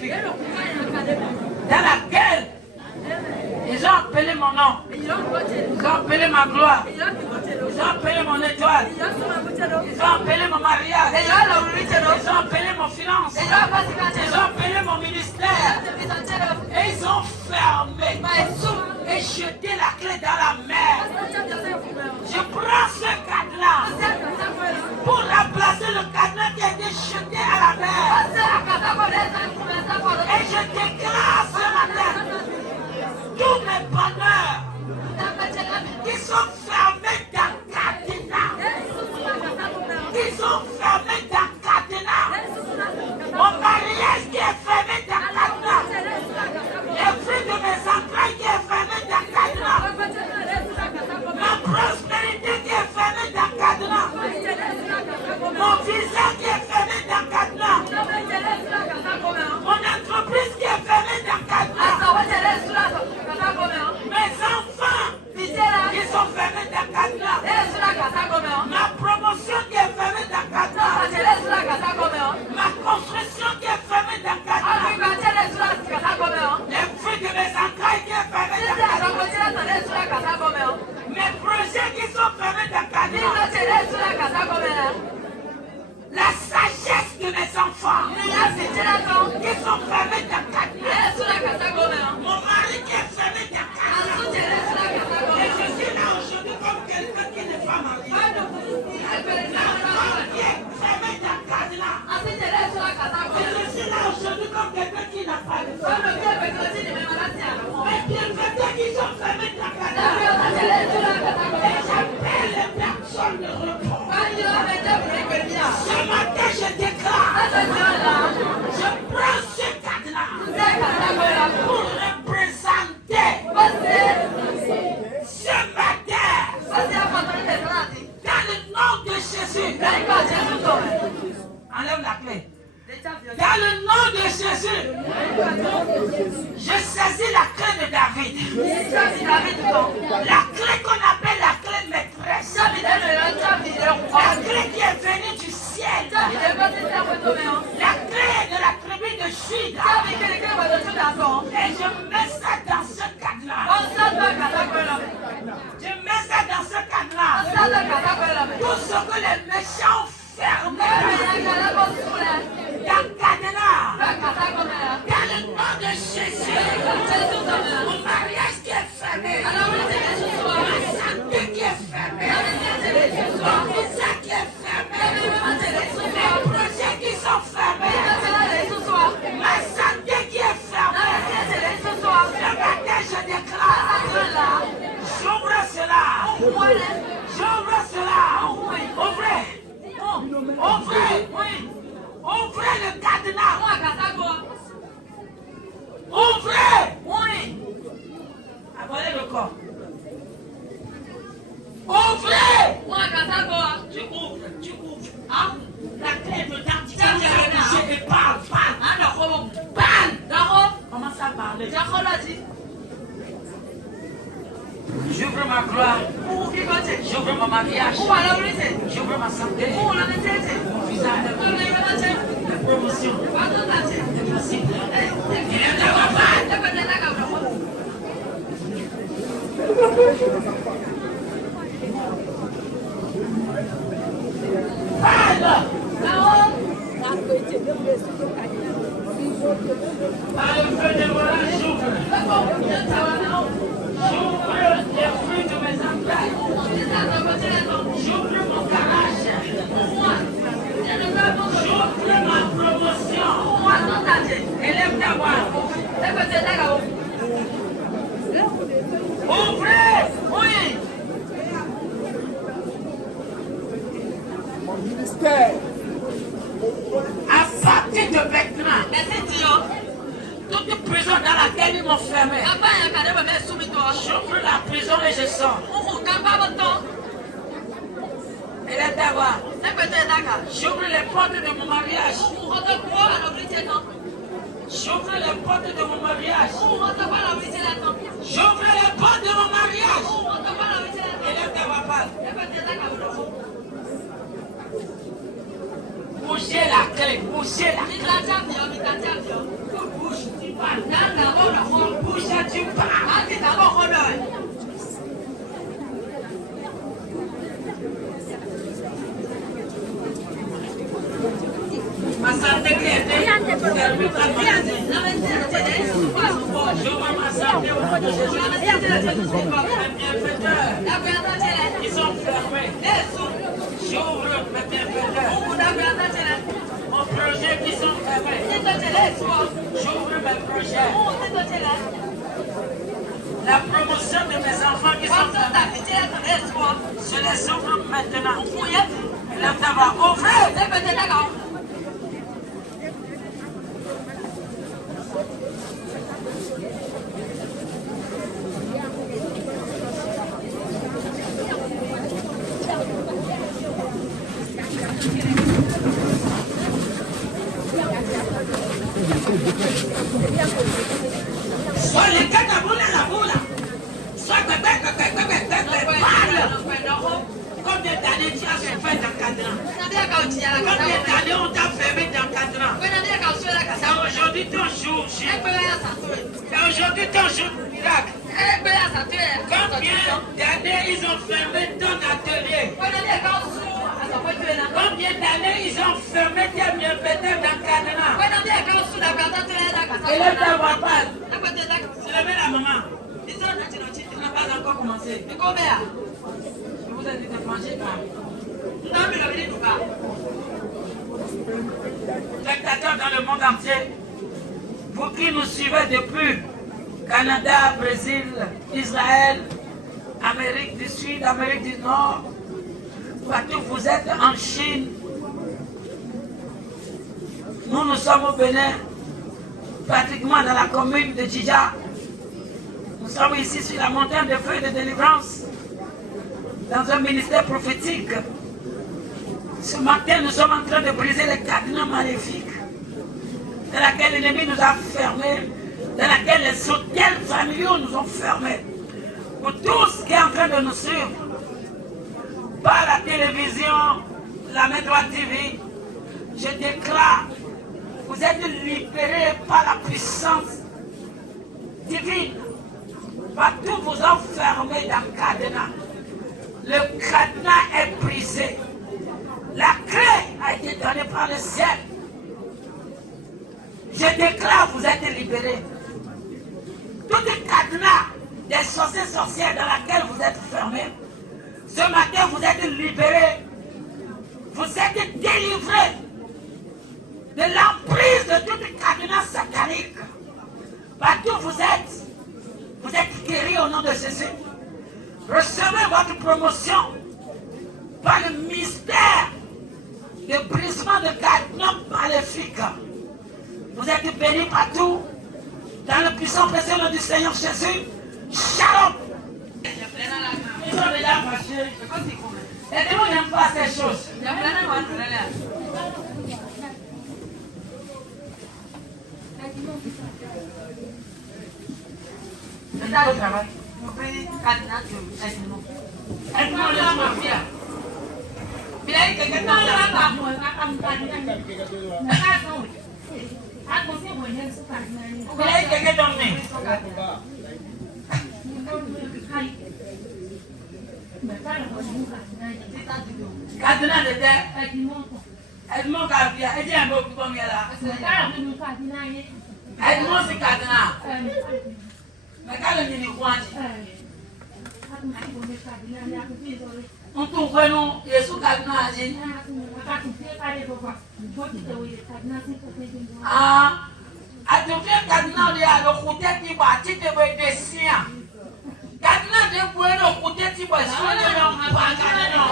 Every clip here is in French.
Dans laquelle ils ont appelé mon nom. Ils ont appelé ma gloire. Ils ont appelé mon étoile. Ils ont appelé mon mariage. Ils ont appelé mon finance. Ils ont appelé mon ministère. Et ils ont fermé et jeté la clé dans la mer. Je prends ce cadenas pour remplacer le cadenas qui a été jeté à la mer. Et je déclare ce matin tous mes bonheurs qui sont fermés dans cadenas. Qui sont fermés dans cadenas. Mon mariage qui est fermé dans cadenas. Les fruits de mes entrailles qui est fermé dans cadenas. Ma prospérité qui est fermée dans cadenas. Mon visa qui est fermé dans cadenas. Mon entreprise qui est fermée dans cadenas. Mes enfants qui sont fermés dans cadenas. Ma promotion qui est fermée dans cadenas. Ma construction qui est fermée dans cadenas. Les fruits de mes entrailles qui est fermé dans cadenas. Mes projets qui sont fermés dans cadenas. La sagesse de mes enfants qui sont fermés dans cadenas. Mon mari qui est fermé dans cadenas. Et je suis là aujourd'hui comme quelqu'un qui n'est pas marié. L'enfant qui est fermé dans cadenas. Et je suis là aujourd'hui comme quelqu'un qui n'a pas de femme. Mes bienfaiteurs qui sont fermés dans cadenas. Et j'appelle les personnes de repos. Ce matin, je déclare, je prends ce cadenas pour représenter ce matin dans le nom de Jésus. Enlève la clé. Dans le nom de Jésus, je saisis la clé de David. La clé qu'on appelle la clé maîtresse. La clé qui est venue du ciel. La clé de la tribu de Juda. Et je mets ça dans ce cadenas. Je mets ça dans ce cadenas. Tout ce que les méchants ferment dans le cadenas. Dans le nom de Jésus. Mon mariage qui est fermé. Ma santé qui est fermée. Mon visa qui est fermé. Mes projets qui sont fermés. Ma santé qui est fermée. Ce matin, je déclare. J'ouvre cela. J'ouvre cela. Ouvrez. Ouvrez. Ouvrez le cadenas. Ouvrez. Avalez le corps. Ouvrez. Tu ouvres. Hein? La clé de dentité. Je parle. Commence à parler. J'ouvre ma gloire. J'ouvre mon mariage. J'ouvre ma santé. Mon visage. La promotion. C'est possible. Par le feu de mon âge, j'ouvre les fruits de mes entrailles. J'ouvre mon garage. J'ouvre ma promotion. Élève ta voix. Ouvrez. Oui. Mon ministère. À partir de maintenant, toute prison dans laquelle ils m'ont fermé, j'ouvre la prison et je sors. Élève ta voix. J'ouvre les portes de mon mariage. J'ouvre les portes de mon mariage. J'ouvre les portes de mon mariage. Élève ta voix, parle. Bougez la clé, bougez la clé. Ils sont fermés. J'ouvre mes bienfaiteurs. Mon projet qui sont fermés. J'ouvre mes projets. La promotion de mes enfants qui sont fermés. Je les ouvre maintenant. Lève ta voix. Ouvrez. Soit les gars de boule à la boule. Soit bébé. Combien d'années tu as souffert dans 4 ans? Combien d'années on t'a fermé dans 4 ans? C'est aujourd'hui ton jour, Jésus. C'est aujourd'hui ton jour de miracle. Combien d'années ils ont fermé ton atelier? Combien d'années ils ont fermé tes bienfaiteurs dans 4 ans? Et là, tu n'as pas. C'est la mère à maman. Tu n'as pas encore commencé. Je vous ai dit de manger pas. Spectateurs dans le monde entier, vous qui nous suivez depuis Canada, Brésil, Israël, Amérique du Sud, Amérique du Nord, partout vous êtes en Chine, nous sommes au Bénin, pratiquement dans la commune de Djidja. Nous sommes ici sur la montagne de feu et de délivrance, dans un ministère prophétique. Ce matin, nous sommes en train de briser les cadenas maléfiques dans laquelle l'ennemi nous a fermés, dans laquelle les hôtels familiaux nous ont fermés. Pour tous qui sont en train de nous suivre, par la télévision, la Médroit TV, je déclare, vous êtes libérés par la puissance divine. Partout vous enfermez dans le cadenas. Le cadenas est brisé. La clé a été donnée par le ciel. Je déclare, vous êtes libérés. Tout le cadenas des sorciers sorcières dans laquelle vous êtes fermés, ce matin vous êtes libérés. Vous êtes délivrés de l'emprise de tout le cadenas satanique. Partout vous êtes guéris au nom de Jésus. Recevez votre promotion par le mystère de brisement de cadenas maléfiques. Vous êtes bénis partout dans le puissant précieux nom du Seigneur Jésus. Shalom. Ils sont déjà fâchés. Et nous n'aimons pas ces choses. C'est ça le travail. Aide-moi, laisse-moi faire. Il a eu quelqu'un dans la Cadenas de terre. Aide-moi, Gavia. Aide un peu comme il y a là. Aide-moi, c'est cadenas. Mais quand le nid on trouve nous, Jésus cadenas. Ah, à tout faire cadenas, il y a le côté qui va, tu te veux descendre. Cadenas de bois, le côté qui va, je ne veux pas cadenas.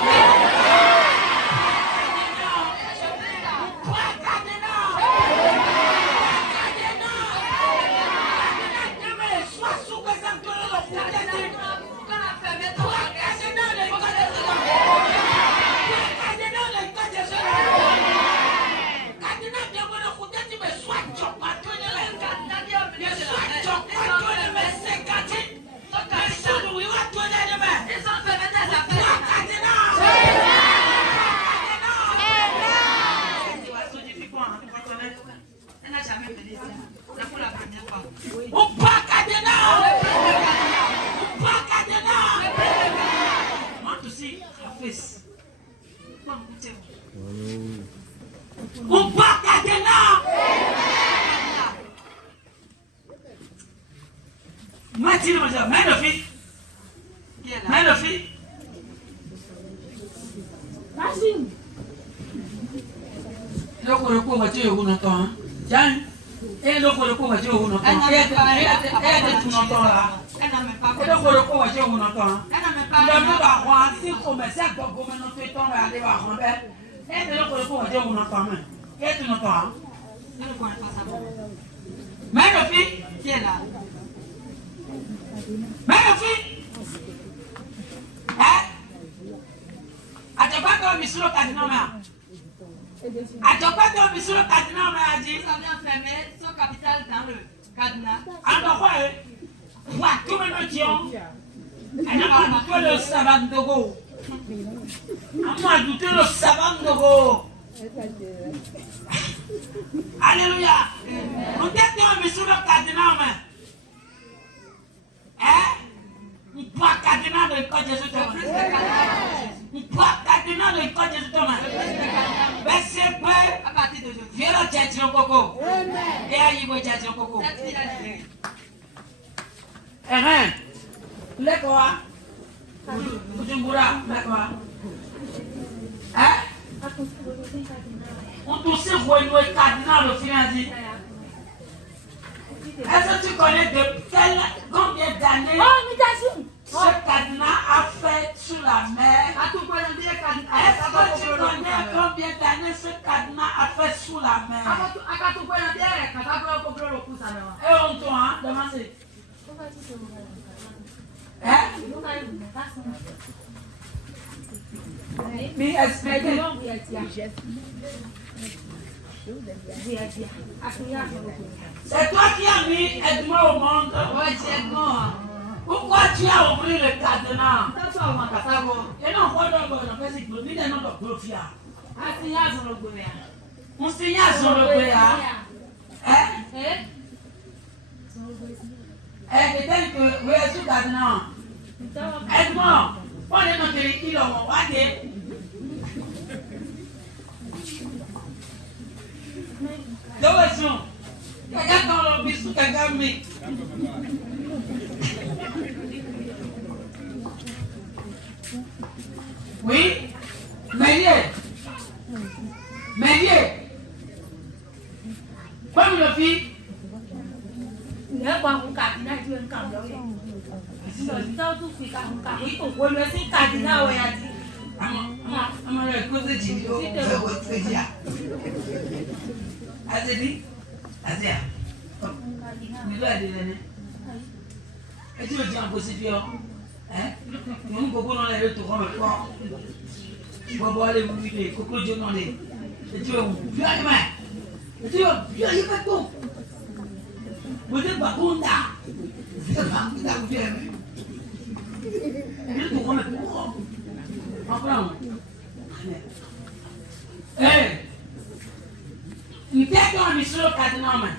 On Mathilde, mets le fils. Mets le fils. Vas-y. Le coup, va tuer où n'entend. Tiens. Et le coup, va tuer où n'entend. Et tout n'entend là. Et le coup, va tuer où n'entend. Le va roi, si comme ça, comme on fait tomber à des barres. Et le coup, va tuer où n'entend. Et tu n'entends. Mets le fils. Qui est là? Mets le fils. Hein? Àjọ̀gbá tó mi sùúrù kàdínà mẹ́à. Àjọ̀gbá tó mi sùúrù kàdínà mẹ́à jí. Nous avions fermé son capital dans le Kaduna. Àdọ̀kọ̀ yìí wà tó mi ló jẹun. Ẹ̀yà máa dùn tó lọ sábà ń dogo. Àwọn àdùn lọ sábà ń dogo. Alléluia. Ǹjẹ́ tó mi sùúrù kàdínà mẹ́? Ẹ́ ǹpọ̀ kàdínà lè kọ́ Jésù tó mọ̀. Ǹpọ̀ kàdínà lè kọ́ Jésù tó mọ̀. Bẹ́ẹ̀ ṣe pé yẹ́rọ jẹ́jì okoko. Ẹ yá yíbo jẹ́jì okoko. Ẹ̀hẹ́n lẹ́kọ̀ọ́ wa Bujumbura lẹ́kọ̀ọ́ wa. Ẹ́ on tún sí ìwé ìwé kàdínà ló fi hàn sí. Est-ce que tu connais combien d'années ce cadenas a fait sur la mer? Est-ce que tu connais combien d'années ce cadenas a fait sur la mer? Et on tourne, demain c'est. Hein? Mais expliquez. C'est toi qui as mis Edmond au monde. Oui, c'est Edmond. Pourquoi tu as ouvert le cadenas? Et non, on va on signale sur le Béa. Hein? Eh, peut-être que vous êtes sur le cadenas. Edmond, on est dans le kilo, on va dire. Doation. Quelqu'un dans le bisou, quelqu'un met. Oui, Mélier. Comme le fit. Azia. Ni lo ade ne. E ti o di an posi fi o. Mo n gogo na le to ko me ko. Bobo le mu bi de koko jo na le. E ti o bi ani ma. E ti o bi ani ka to. Mo de ba kunda. Se ba kunda ku bi me. E to ko me ko. Ma pra. Nous t'aidons à sur le cadenas.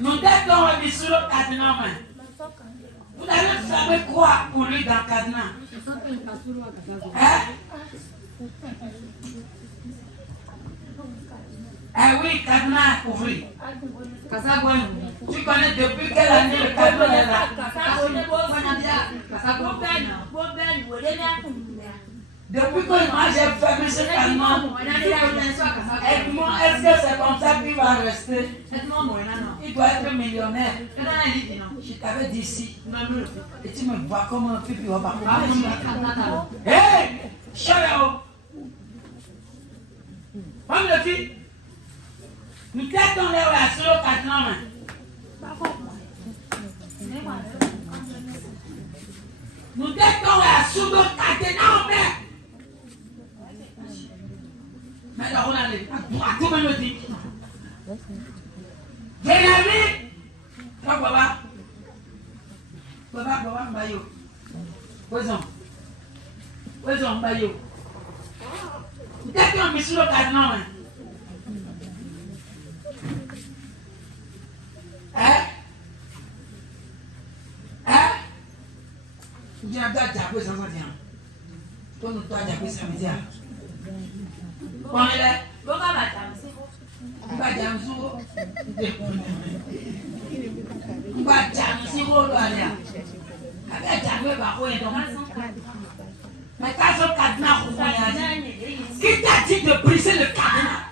Nous t'aidons à sur le cadenas. Vous allez savoir quoi pour lui dans le cadenas. Hein? Ah oui, cadenas pour lui. Tu connais depuis quelle année le cadenas est là? Depuis que moi j'ai fermé ce cadenas, Edmond, est-ce que c'est comme ça qu'il va rester? Il doit être millionnaire. Je t'avais dit ici. Et tu me vois comme un pipi au bas. Hey! Chaleur! Comme le fils, nous t'aidons les relations au cadenas. Nous t'aidons à sous le cadenas. Mais là, on a les tout le monde dit. Jérémie, Baba, Bayo. Poison, Bayo. Nous t'aidons à sous le cadenas. Viens, toi, tu as pris ça, toi, nous, toi, tu as pris ça, Qui t'a dit de briser le cadenas?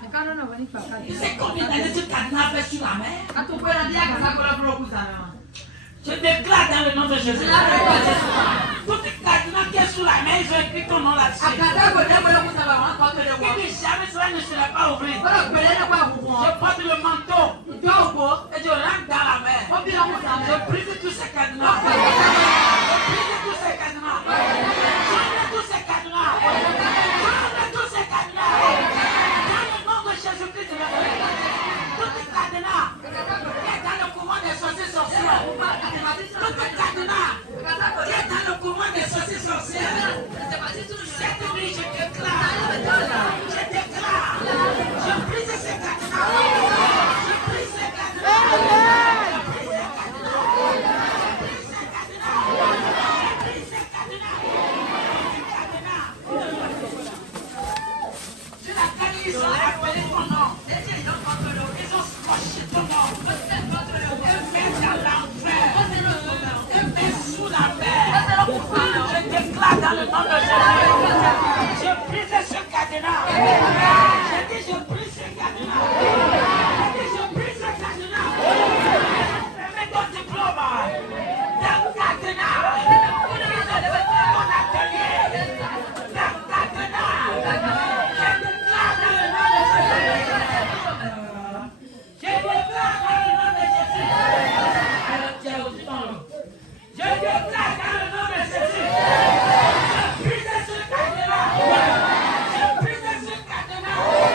Tu sais combien d'années ce cadenas fait sur la mer? Je déclare dans le nom de Jésus. Tout ce cadenas qui est sous la mer, ils ont écrit ton nom là-dessus. Et que jamais cela ne sera pas ouvert. Je porte le manteau et je rentre dans la mer. Je brise tous ces cadenas. Je brise tous ces cadenas. J'enlève tous ces cadenas. J'enlève tous ces cadenas. Dans le nom de Jésus-Christ de Nazareth. Tout ce cadenas qui est dans le couvent des sorciers sorcières. Tout ce cadenas qui est dans le couvent des sorciers sorcières. Cette nuit, je déclare. Je déclare. Je brise ces cadenas. Je brise ces cadenas. Je brise ces cadenas. Je brise ces cadenas. Je la gagne, ils ont appelé ton nom. Ils ont scotché ton nom. Un père dans l'enfer. Un père sous la mer. Je déclare dans le nom de Jésus. Je brise ce cadenas. Je dis je brise ce cadenas. Je dis je brise ce cadenas. Mets ton diplôme. Dans le cadenas. Ton atelier. Dans le cadenas. Je déclare dans le nom de Jésus. Je déclare dans le nom de Jésus. Je déclare dans le nom de Jésus. Je brise ce cadenas. Je brise ce cadenas. Je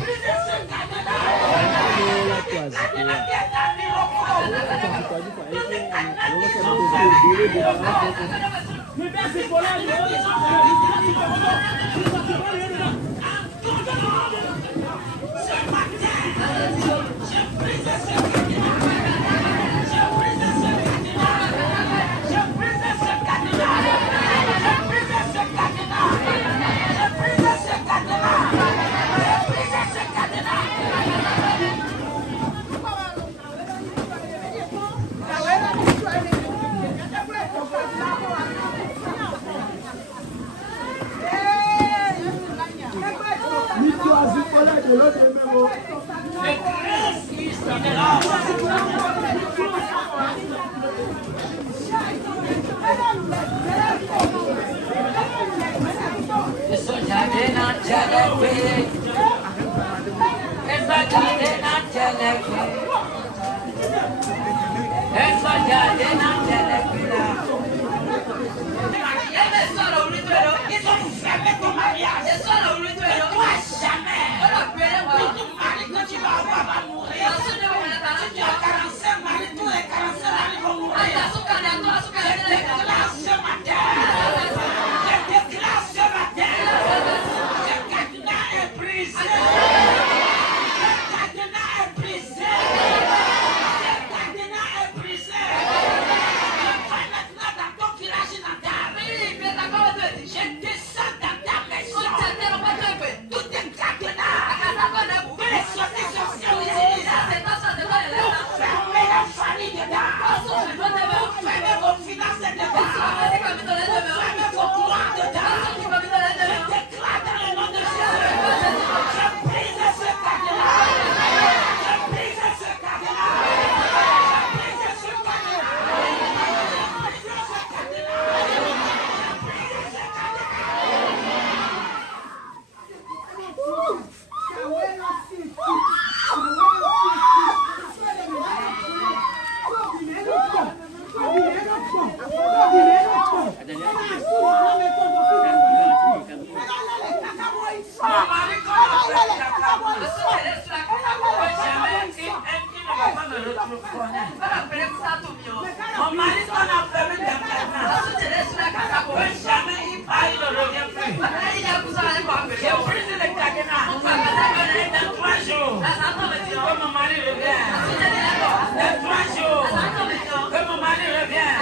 brise ce cadenas. Le cadenas qui est dans Miroko. Tous les cadenas qui sont fermés dans Miroko. Ce matin, je brise ce cadenas. Je brise ce cadenas. Je brise ce cadenas. Je brise ce cadenas. Je brise ce cadenas. Je brise ce cadenas. Le Christ qui sonnera. Ils ont fermé ton mariage. Et toi, jamais. Ton mari que tu vas avoir va mourir. Si tu as 45 maris, tous les 45 maris vont mourir. Je déclare ce matin. Je déclare ce matin. Ce cadenas est brisé. Ce cadenas est brisé. Ce cadenas est brisé. Je vais maintenant dans ton village natal. Je descends dans ta maison. Tout est cadenas. Que les sorciers sorciers utilisent pour fermer la famille dedans. Pour fermer vos finances dedans. Pour fermer vos gloires dedans. Je déclare dans le nom de Jésus. Je brise ce cadenas. Je brise ce cadenas. Je brise ce cadenas. Je brise ce cadenas. Je brise ce Mon mari qu'on a fermé des cadenas. Jamais il parle, il ne revient plus. Je brise les cadenas. Dans 3 jours, que mon mari revienne. Dans 3 jours, que mon mari revienne.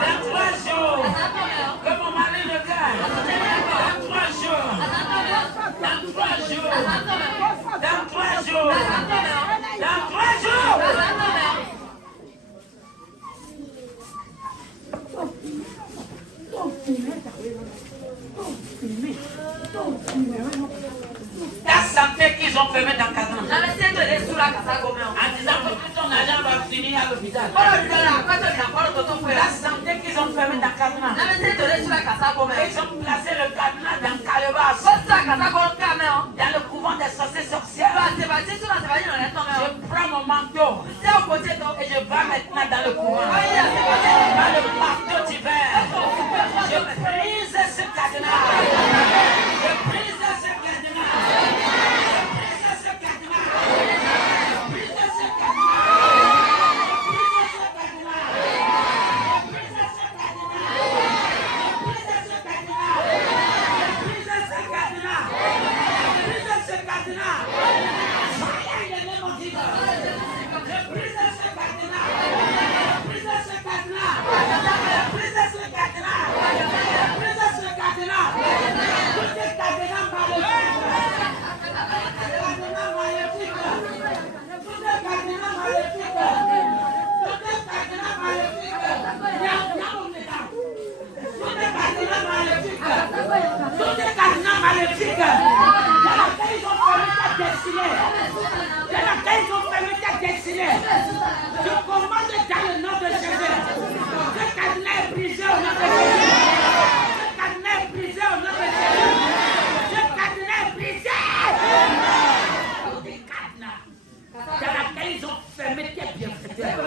Dans 3 jours, que mon mari revienne. Dans 3 jours, dans 3 visage. Voilà, la santé qu'ils ont fermé dans le cadenas. Ils ont placé le cadenas dans le calebasse. Dans le couvent des sorciers sorcières. Je prends mon manteau et je vais maintenant dans le couvent. Dans le marteau d'hiver. Je brise ce cadenas. Je brise ce cadenas. Je brise ce cadenas. Je brise ce cadenas. Je commande dans le nom de Jésus. Ce cadenas est brisé au nom de Jésus. Ce cadenas est brisé au nom de Jésus. Ce cadenas est brisé. Des cadenas dans lesquels ils ont fermé tes bienfaiteurs.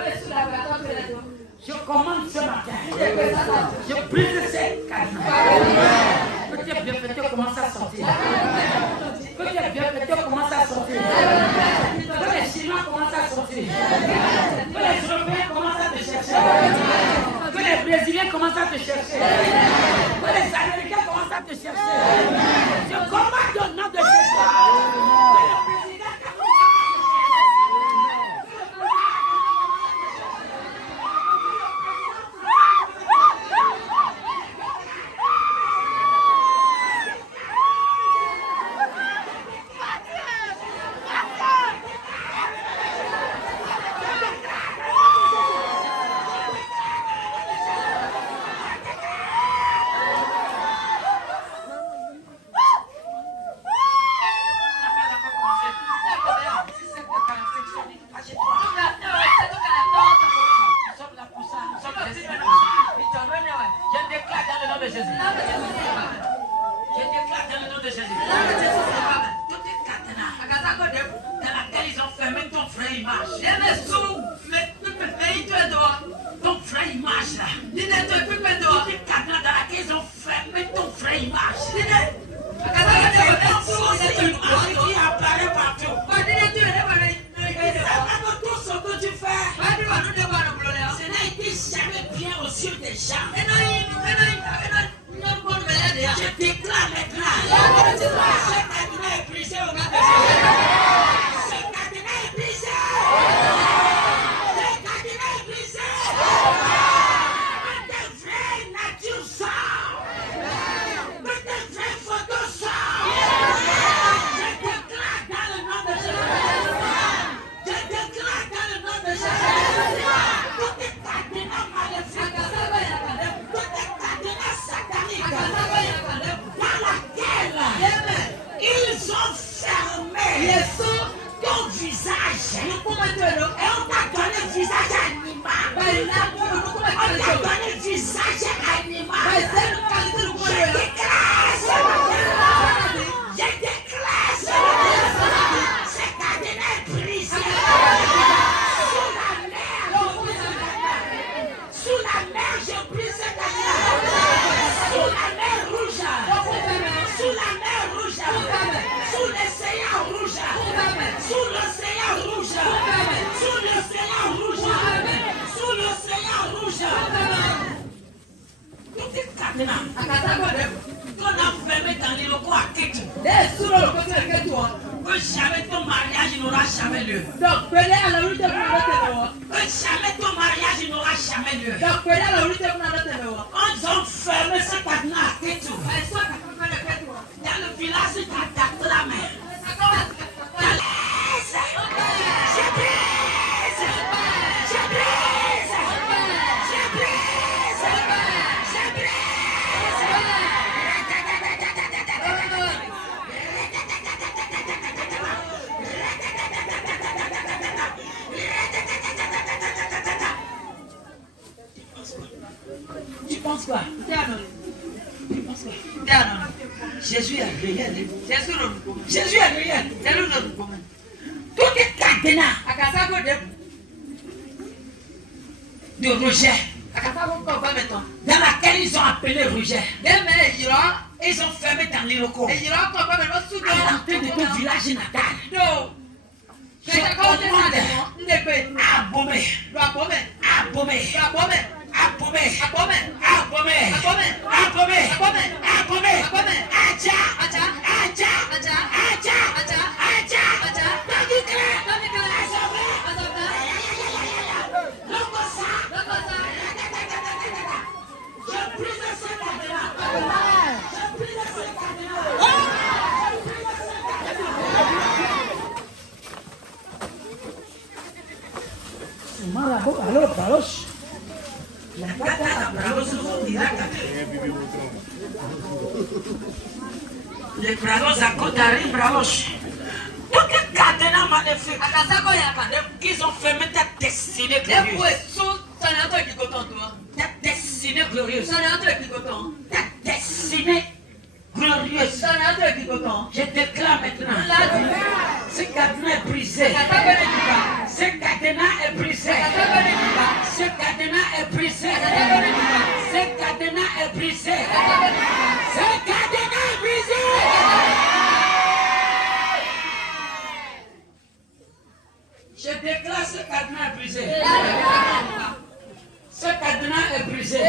Je commande ce matin. Je brise ces cadenas. Que tes bienfaiteurs commencent à sortir. Que tes bienfaiteurs commencent à sortir. Que les Chinois commencent à sortir. Que les Européens commencent à te chercher. Que les Brésiliens commencent à te chercher. Que les Américains commencent à te chercher. Je commande au nom de Jésus. Que le président jamais ton mariage n'aura jamais lieu. Jamais ton mariage n'aura jamais lieu. Quand ont fermé ce cadenas à Kétou, dans le village, tu as tapé la main. penses quoi? Tu penses quoi? Jésus est réel. Jésus est réel. Tout est cadenas de rejet dans laquelle ils ont appelé rejet. Ils ont fermé dans les locaux. À l'entrée de ton village natal. Je commande abomé. Les bravos à Kodari, bravos. Toutes les cadenas maléfiques qu'ils ont fermé ta destinée glorieuse. Ta destinée glorieuse. Ta destinée glorieuse. Je déclare maintenant. Ce cadenas est brisé. Ce cadenas est brisé. Ce cadenas est brisé. Ce cadenas est brisé. Ce cadenas est brisé. Je déclare ce cadenas est brisé. Ce cadenas est brisé.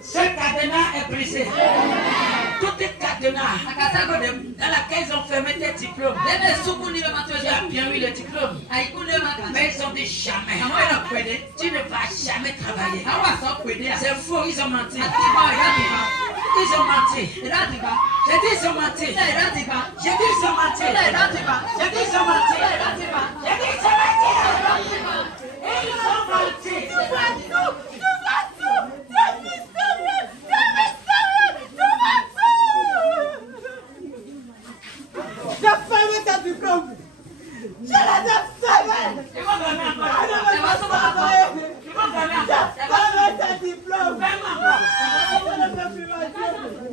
Ce cadenas est brisé. Tout est cadenas dans laquelle ils ont fermé tes diplômes. Tu as bien eu le diplôme. Mais ils ont dit jamais. Tu ne vas jamais travailler. C'est faux, ils ont menti. Ils ont menti. J'ai dit ils ont menti. J'ai dit ils ont menti. J'ai dit ils ont menti. J'ai dit ils ont menti. Ils ont menti. J'ai fermé ta diplôme. Je l'ai fermé. J'ai fermé ta diplôme. Je ne peux plus mentir.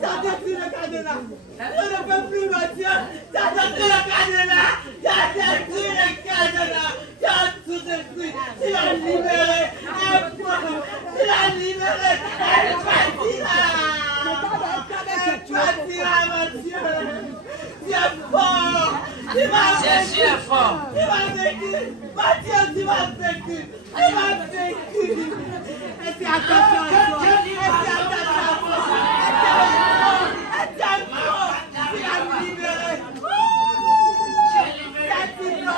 Ça détruit le cadenas. Je ne peux plus mentir. Ça détruit le cadenas. Ça détruit le cadenas. Ça a tout détruit. Tu l'as libéré. Tu l'as libéré. Elle partira. Elle partira, mon Dieu. Tu es fort. Tu m'as Jésus vécu. est fort. Tu m'as vécu. Mathieu, tu m'as vécu. Tu m'as vécu. Et tu as attention à toi. Et tu as attention à toi. Et tu as fort. Tu l'as libéré. Ta diplôme.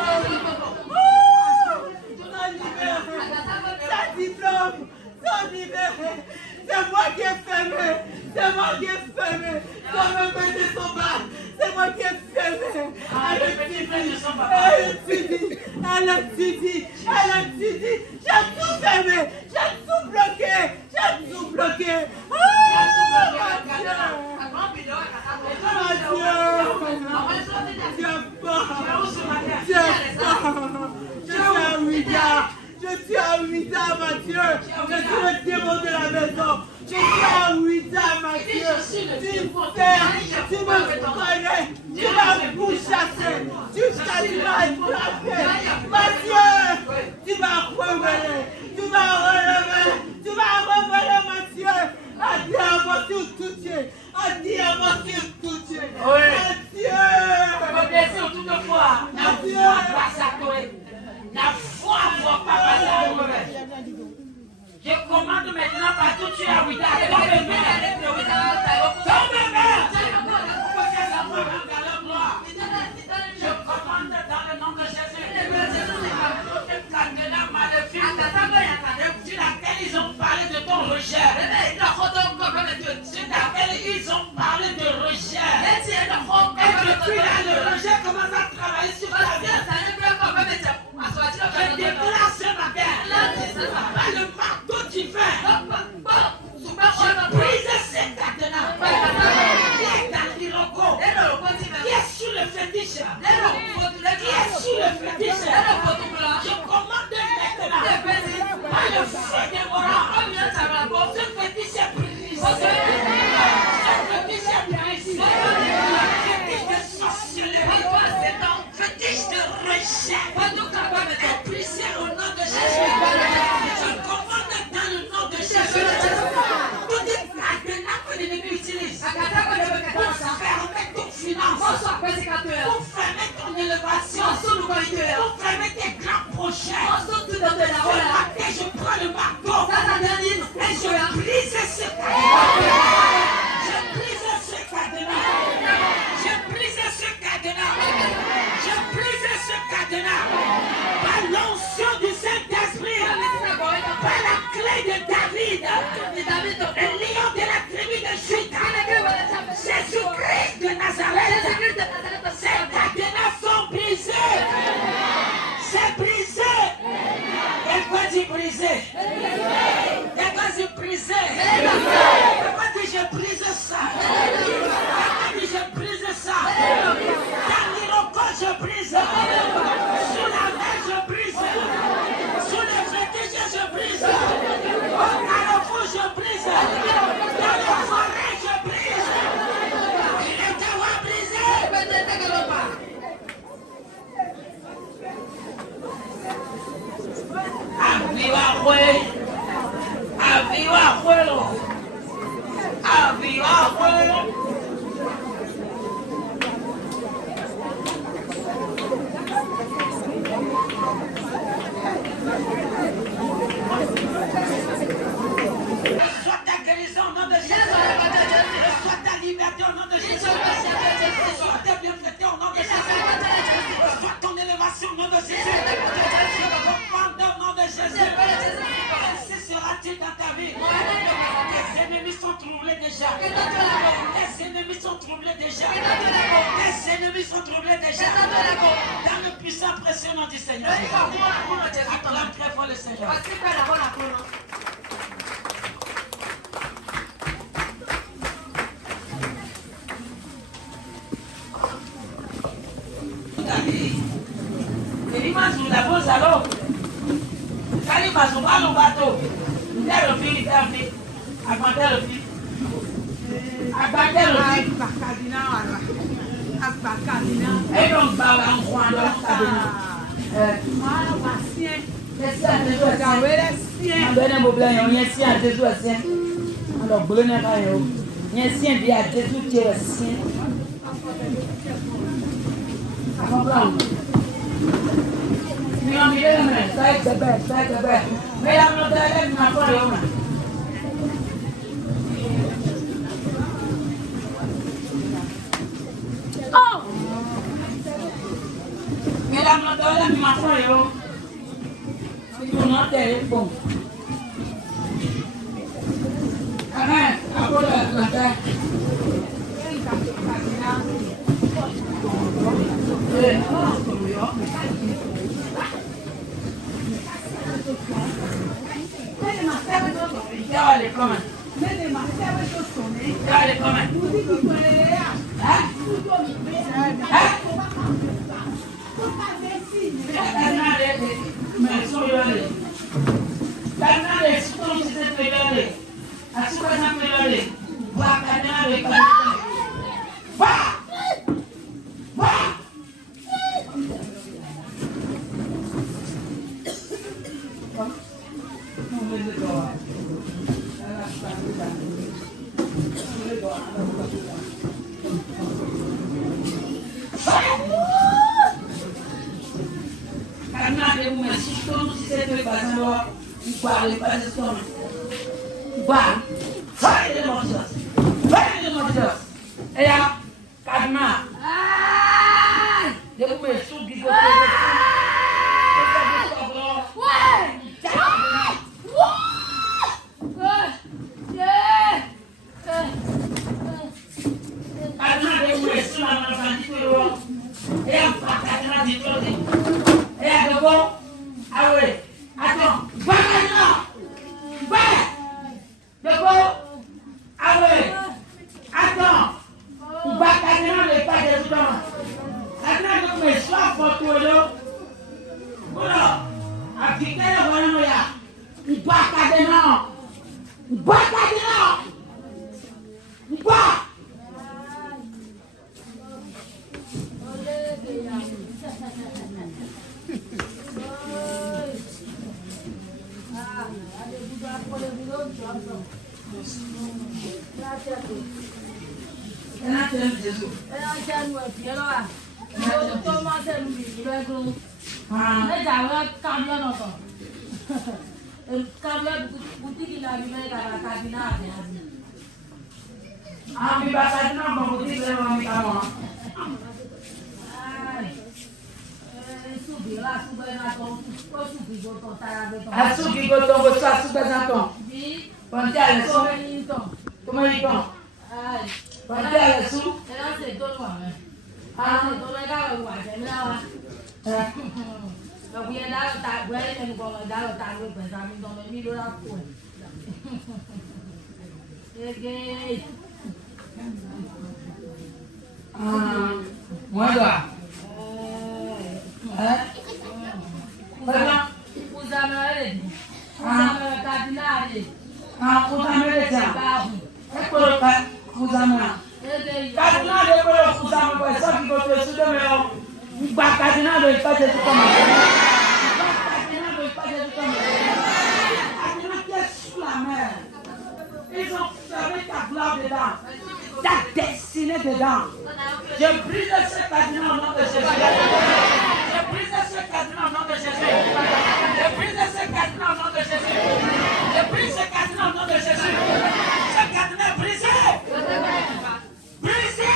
Tu l'as libéré. Ta diplôme. Sont libérés. C'est moi qui ai fermé. C'est moi qui ai fermé. Ton bébé de son bas. C'est moi qui ai fermé. Elle a dit. J'ai tout fermé. J'ai tout bloqué. Je suis à Ouida, Mathieu. Je suis le démon de la maison. Je suis à Ouida, Mathieu. Tu me connais. Tu m'as pourchassé. Tu m'as attrapé. Mathieu, tu m'as relevé. Tu m'as relevé, Mathieu. Adieu, sur tout Dieu. Adieu, sur tout Dieu. Adieu. La foi pour papa je commande maintenant partout tu es à Ouida. Tombe je commande dans le nom de Jésus. Toute cadenas maléfique sur laquelle ils ont parlé de ton rejet. Sur laquelle ils ont parlé de rejet. Et depuis là, le rejet commence à travailler sur ta vie. Je déclare ce matin, par le marteau divin, je brise David, le lion de la tribu de Juda, Jésus-Christ de Nazareth, ces cadenas sont brisées. C'est brisé. Quelqu'un dit brisé. Quelqu'un dit brisé. Quelqu'un dit je brise ça. Quelqu'un dit je brise ça. Dans l'Iroko je brise. Sous la mer je brise. Sous les fétiches je brise. Au carrefour je brise. Dans les forêts je brise. Il est brisé. Aviva juego. Aviva juego. Soit ta guérison au nom de Jésus. Soit ta liberté au nom de Jésus. Soit ta bienfaité au nom de Jésus. Soit ton élévation au nom de Jésus. Au nom de Jésus. Ainsi sera-t-il dans ta vie. Tes ennemis sont troublés déjà. Tes ennemis sont troublés déjà. Tes ennemis sont troublés déjà. Dans le puissant précieux nom du Seigneur. Acclame très fort le Seigneur. Il m'a dit la pose alors. Quand il m'a dit le bateau, il a le fil, il a fait. Augmenter le fil. Augmenter le fil. Et donc, on Quanti anni sono? Come dicono? Quanti anni sono? Guarda. Eccolo qua, scusami. Cardinale quello scusami, poi so che con questo dovevo un cardinale il padre di come. Cardinale il padre di come. Cardinale qui est sous la mer. Ils ont fermé ta gloire dedans. Ta destinée dedans. Je brise ce cardinal au nom de Jésus. Je brise ce cardinal au nom de Jésus. Je brise ce cardinal au nom de Jésus. Je brise ce cardinal au nom de Jésus. Ce cardinal brisé. Brisé.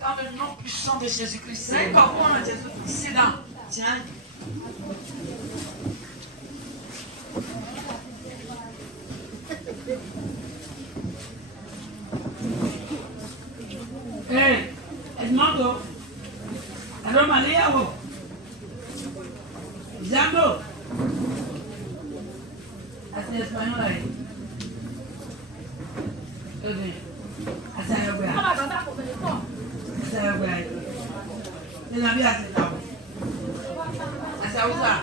Dans le nom puissant de Jésus-Christ. C'est comment Jésus. C'est là. Tiens. Hey, Edmondo, allô Maria, Jambo, así español ahí. Okay, así es güey. Así es güey. En la vida se está. Así usa.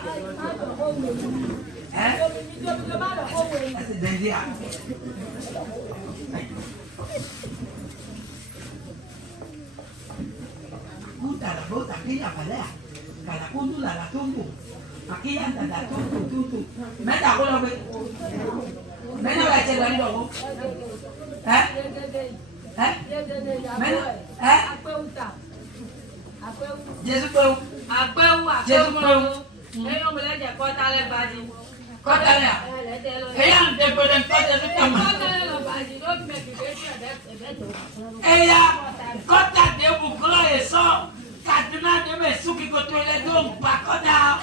Así de día. La bota aquella palea, cada punto la tumbo, aquí anda la tumbo, me da con lo que, me da la chela no, Jésus peut, Jésus peut, Kotala, ayant déposé Jésus comme, ayant Kota de Bukla et ça. Cardinal de mes sous qui côtoient les dons, pas Kota.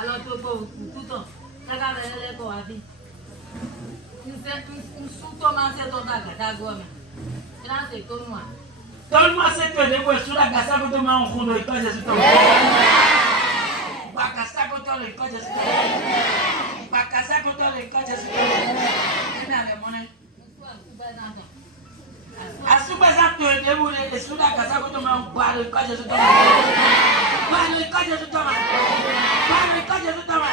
Alors tout le temps. Donne-moi cette dévotion sur la gassa que tu m'as en fond de l'école de ce temps. Bakasa que tu as l'école de ce temps. Bakasa que tu as l'école de ce temps. Asubasa tu es debout et sur la gassa que tu m'as en bas de l'école de ce temps. Bas de l'école de ce temps. Bas de l'école de ce temps.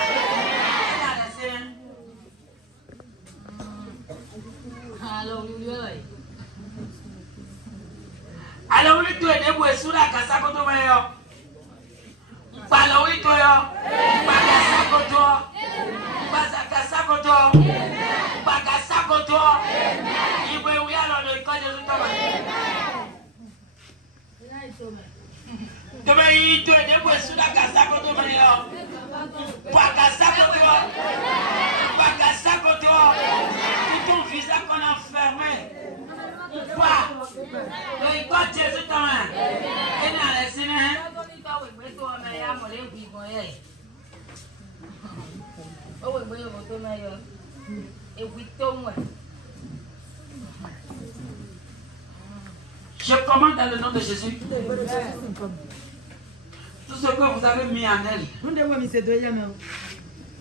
Alors, oui, tu es debout sur la cassa que tu m'as. Palo, oui, tu es. Bagasa que tu as. Bagasa que tu as. Bagasa que tu as. Il veut oui, alors le code de tout demain, tu es debout sur la cassa que tu m'as. Bagasa que tu as. Bagasa que tu as. Ton visage qu'on a fermé. Pas. Le code de Jésus demain. Et dans les cinémas. Je commande dans le nom de Jésus. Tout ce que vous avez mis en elle.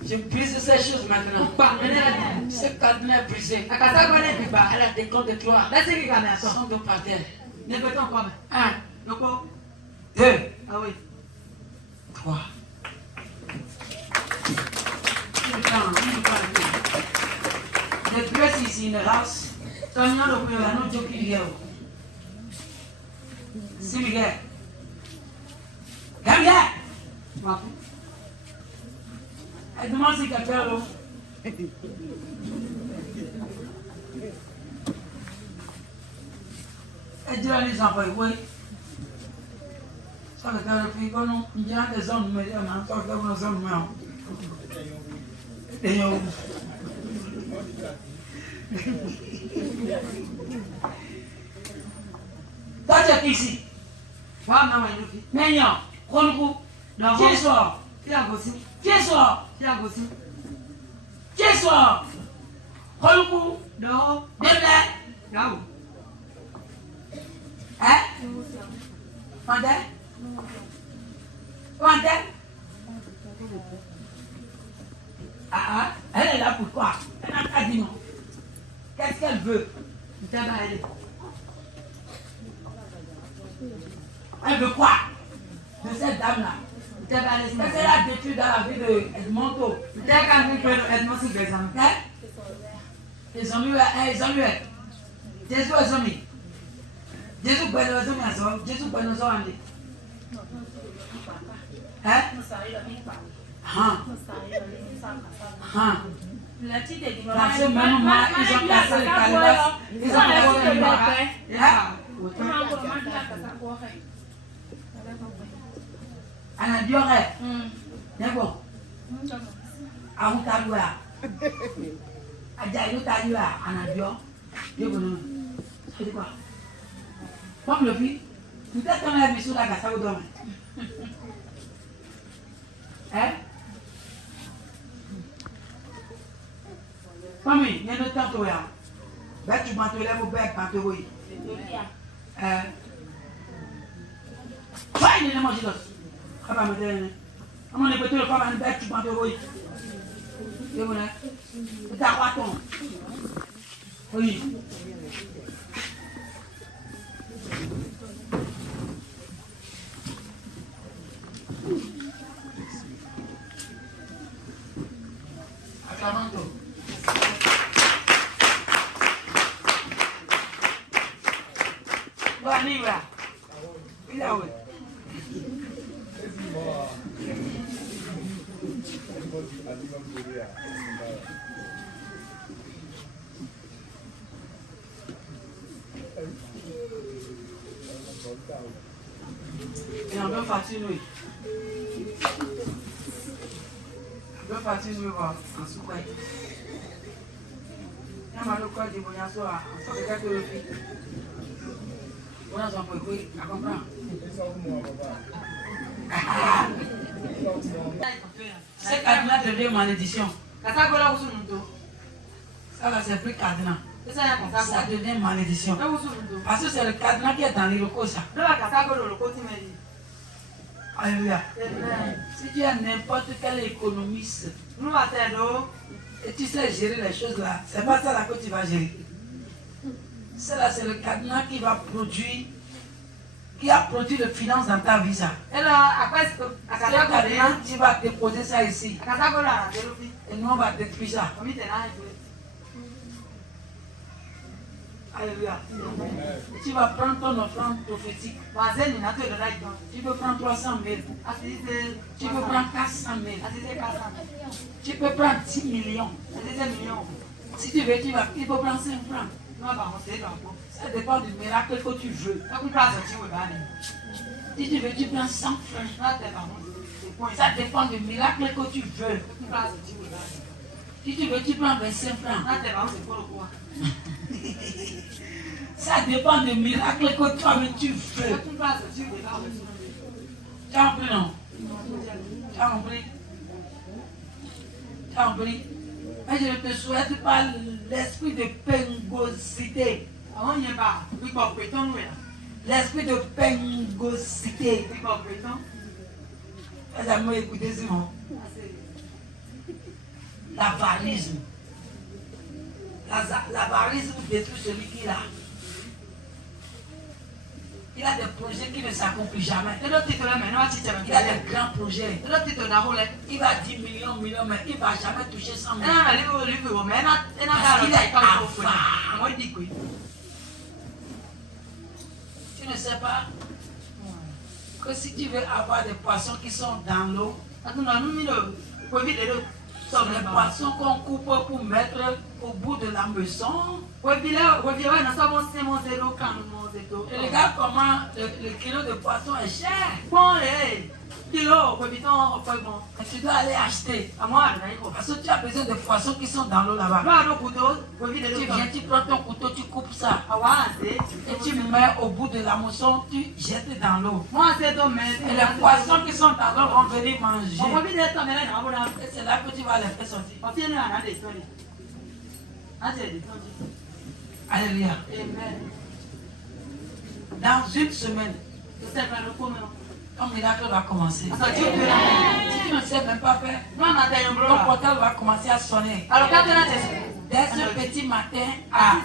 Je brise ces choses maintenant. Ce cardinal brisé. Elle a des comptes de gloire. Sont de par terre. 1, 2, 3. The grace is in the house. Turn on the wheel. I'm not joking here. See me here. Come here. I demande si quelqu'un là. Et Dieu les enfants, oui. Ça le temps depuis qu'on a des zones, mais on a encore des zones, mais on. Toi, tu es ici. Mais non, Kolou, qui sort? Qui sort? Qui sort? Kolou, non, Demlé. Hein? Mandel? Mandel? Ah, elle est là pourquoi? Elle n'a pas dit non. Qu'est-ce qu'elle veut? Elle veut quoi? De cette dame-là. Qu'est-ce qu'elle a détruit dans la vie de Edmondo? Ils ont eu. Jésus est zombie. Jésus est zombie. Jésus est zombie. Hein? Parce que même moi, ils ont cassé le calebasse. Ils ont cassé le marais. Anabiore. Nebo. Amutalua. Ajaïno Talua. Anabio. Nebo. C'est quoi? Comme le fils. Peut-être qu'on a vu sur la gassa au domaine. Hein? Mami, il y a un temps pour toi. Ben, tu m'as trouvé pour faire un peu. Toi, il y a un manger d'os. Comment me dire? Comment on est peut-être comme un bec, tu m'as trouvé. Et voilà. Tu as quoi ton? Oui. Acclamando. Anibra. Mira, güey. Et on peut fatiguer. On peut fatiguer en souquet. Il y a mal au corps du bonyasso à regarder le film. C'est cadenas devient malédiction. Ça là c'est plus cadenas. Ça devient malédiction. Parce que c'est le cadenas qui est dans l'iroko ça. Alléluia. Si tu as n'importe quel économiste et tu sais gérer les choses là, c'est pas ça là que tu vas gérer. C'est là, c'est le cadenas qui va produire, qui a produit le finance dans ta vie ça. C'est le cadenas, tu vas déposer ça ici. Et nous on va détruire ça. Alléluia. Tu vas prendre ton offrande prophétique. Tu peux prendre 300 000. Tu peux prendre 400 000. Tu peux prendre 10 millions. Si tu veux, tu peux prendre 5 francs. Ça dépend du miracle que tu veux. Si tu veux, tu prends 100 francs. Ça dépend du miracle que tu veux. Si tu veux, tu prends 25 francs. Ça dépend du miracle que toi-même tu veux. Tu as compris, non? Tu as compris? Tu as compris? Mais je ne te souhaite pas l'esprit de pengosité. L'esprit de pengosité. Vous avez écouté ce mot? L'avarisme. L'avarisme détruit celui qui l'a. Il a des projets qui ne s'accomplissent jamais. Il a des grands projets. Il va 10 millions, mais il ne va jamais toucher 100 000. Parce qu'il est avare. Tu ne sais pas que si tu veux avoir des poissons qui sont dans l'eau, c'est les poissons qu'on coupe pour mettre au bout de la maison. Wevile wewe na sabo semo zero kan mo zero. Et regarde comment le kilo de poisson est cher. Bon kilo webiton okoimo. Et tu dois aller acheter. Amwa na iko. Parce que tu as besoin de poissons qui sont dans l'eau là-bas. Ba do kudo wevile Tu do. viens, tu prends ton couteau, tu coupes ça. Awanse. Et tu mets au bout de la moisson, tu jettes dans l'eau. Moi c'est do mais. Et les poissons qui sont dans l'eau vont venir manger. Bon wevile to mais na abona. Et c'est là que tu vas les faire sortir. On tient na de story. Ate de story. Alléluia. Amen. Dans une semaine, C'est pas le commun. ton miracle va commencer. Asa tu tu na. Si tu ne sais même pas faire, Moi na ta ton yombro. portable va commencer à sonner. Alors quand tu na Dès ce petit matin à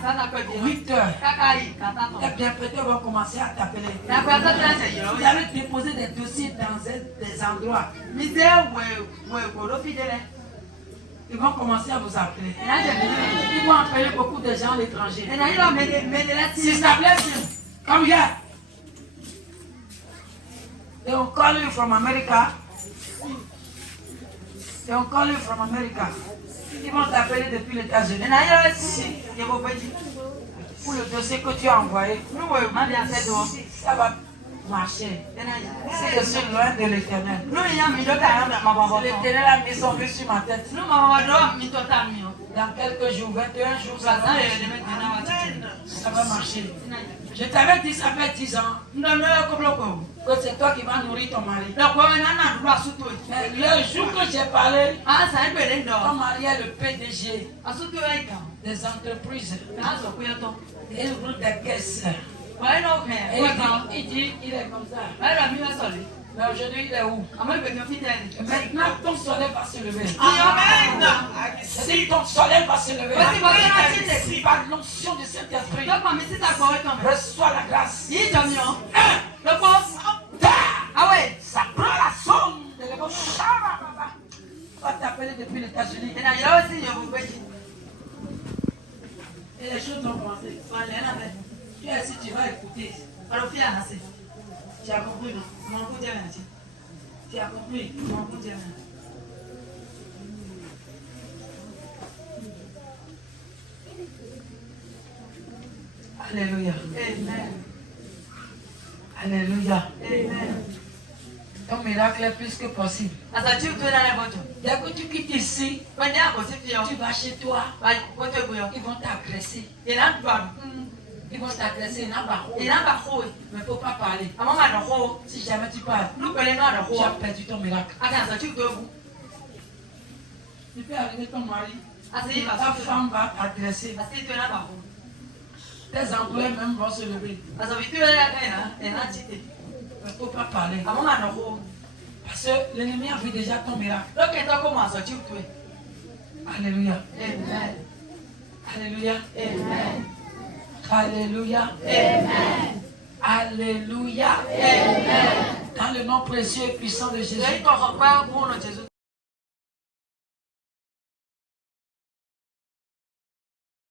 8 heures, Kakai kata to. tes bienfaiteurs vont commencer à t'appeler. Na kwa ta na se yo. Vous allez déposer des dossiers dans des endroits. Mise we ko fidèle. Ils vont commencer à vous appeler. Na je me. Ils vont appeler beaucoup de gens à l'étranger. Et na ilo me de la Sister Blessing, come here. They will call you from America. They will call you from America. Ils vont t'appeler depuis les États-Unis. Et na ilo si ye bo beji. Pour le dossier que tu as envoyé, Nu we ma bien fait do. ça va marcher. Et na Si je suis loin de l'éternel. nu ya mi do ta ma baba. Si l'éternel a mis son vue sur ma tête, Nu ma baba do mi to ta mi o. dans quelques jours, 21 jours, ça Ça va, ye de me na wa tete. ça va marcher. Je t'avais dit, ça fait 10 ans, Ndo no ko bloko. que c'est toi qui vas nourrir ton mari. Do ko na na do asuto. Mais le jour que j'ai parlé, Ah sa e bele ton ndo. mari est le PDG Asuto e ka. des entreprises. Na so ku yo to. Et il roule des caisses. Wa no me. Et Wa ka. il dit, il est comme ça. Wa la mi wa so le. Mais aujourd'hui, il est où? Amo be mi fidèle. Maintenant, ton soleil va se lever. Amen. Si ton soleil va se lever, Voici votre identité. par l'onction du Saint-Esprit, Do ko mi si ta ko e kan. reçois la grâce. Yi jo mi o. Do ko. Ta- Ah ouais. Ça prend la somme de l'égo. On va t'appeler depuis les États-Unis. Et na ilo si yo bo beji. Et les choses ont commencé. Wa le na be. Tu es ici, tu vas écouter. Alo fi ana se. Tu as compris, non? Mo ku je na ti. Tu as compris. Mo ku je na. Alléluia. Amen. Alléluia. Amen. Ton miracle est plus que possible. Asa tu tu na le bojo. Dès que tu quittes ici, Wa ni ako si fi o. tu vas chez toi, Wa ko te bu yo. ils vont t'agresser. E na gba. Ils vont t'agresser, ils n'ont pas E na ba ko. mais il ne faut pas parler. Amo ma do ko. Si jamais tu parles, Nu pele na do tu as ko. perdu ton miracle. Aka asa tu to bu. Tu peux arriver ton mari, Asa yi ba ta so. femme va t'agresser. Asa tu na ba ko. Tes employés même vont se lever. Asa bi tu ya ka na. E na ti te. Mais il ne faut pas parler. Amo ma do ko. Parce que l'ennemi a vu déjà ton miracle. Do ke to ko ma so tu tu. Alléluia. Amen. Alléluia. Amen. Alléluia. Amen. Alléluia. Amen. Dans le nom précieux et puissant de Jésus. Jésus ko ko pa bu no Jésus.